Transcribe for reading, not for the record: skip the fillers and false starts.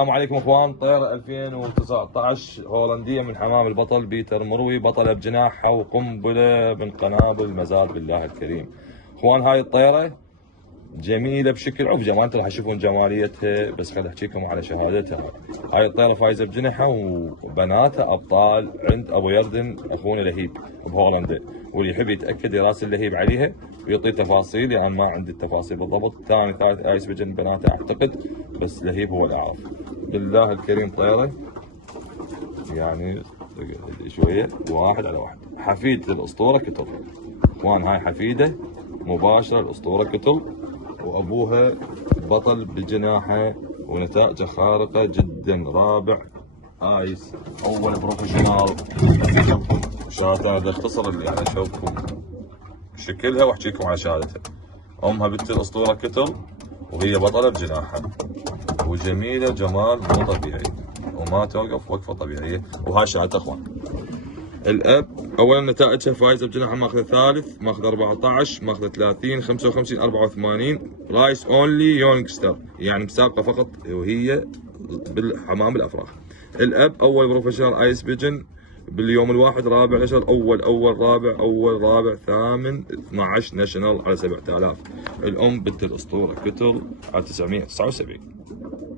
السلام عليكم اخوان. طيرة 2019 هولندية من حمام البطل بيتر مروي، بطلة بجناحها وقنبلة من قنابل المزاد بالله الكريم. اخوان هاي الطيرة جميلة بشكل عفجة، ما انتم راح تشوفون جماليتها، بس خليني احكيكم على شهادتها. هاي الطيرة فايزة بجناحها وبناتها ابطال عند ابو يردن اخونا لهيب بهولندا، واللي يحب يتاكد يراسل لهيب عليها ويعطي تفاصيل، يعني ما عندي التفاصيل بالضبط. ثاني ثالث ايس بجن بناتها اعتقد، بس لهيب هو اللي يعرف. بالله الكريم طيرة يعني شوية واحد على واحد. حفيدة الاسطورة كتل اخوان، هاي حفيدة مباشرة الاسطورة كتل، وابوها بطل بجناحه ونتائجه خارقة جدا. رابع ايس، اول بروفيشنال. شهادة هذا اختصر اللي يعني اشوفكم شكلها واحكيكم على شهادتها. امها بنت الاسطورة كتل وهي بطلة بجناحها، وجميلة جمال مو طبيعي، وما توقف وقفة طبيعية. وهاي شهادة اخوان. الاب اولا نتائجها فايزه بجناحها، ماخذه ثالث، ماخذه 14، ماخذه 30، 55، 84. رايس اونلي يونغستر، يعني مسابقه فقط وهي بالحمام الافراخ. الاب اول بروفيشنال ايس بيجن باليوم الواحد، رابع نشر، اول رابع ثامن 12 ناشونال على 7000. الام بنت الاسطوره كتل على 979.